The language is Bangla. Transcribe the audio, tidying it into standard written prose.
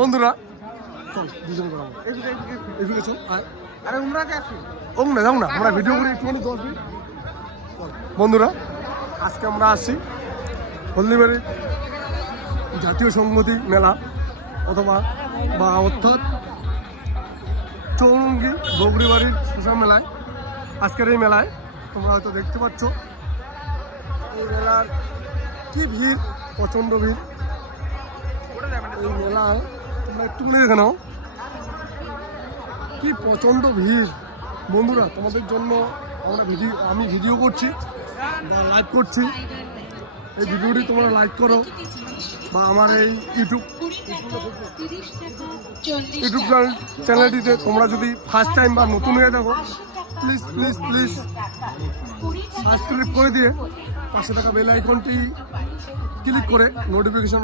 বন্ধুরা চল দুজন করাবো এদিকে চল আরে উমরাতে আসি ওমরা যাও না আমরা ভিডিও করি একটুখানি 10 মিনিট বন্ধুরা আজকে আমরা আসছি হলদিবাড়ির জাতীয় সংহতি মেলা অথবা বা অর্থাৎ চৌরঙ্গি বগুড়িবাড়ির শ্মশান মেলায় আজকের এই মেলায় তোমরা হয়তো দেখতে পাচ্ছ এই মেলার কি ভিড় প্রচণ্ড ভিড় এই মেলায় তোমরা একটুখানি দেখে নাও কি প্রচণ্ড ভিড় বন্ধুরা তোমাদের জন্য আমি ভিডিও করছি বা লাইভ করছি এই ভিডিওটি তোমরা লাইক করো বা আমার এই ইউটিউব চ্যানেলটিতে তোমরা যদি ফার্স্ট টাইম বা নতুন হয়ে থাকো প্লিজ প্লিজ প্লিজ সাবস্ক্রাইব করে দিয়ে পাশে থাকা বেল আইকনটি ক্লিক করে নোটিফিকেশন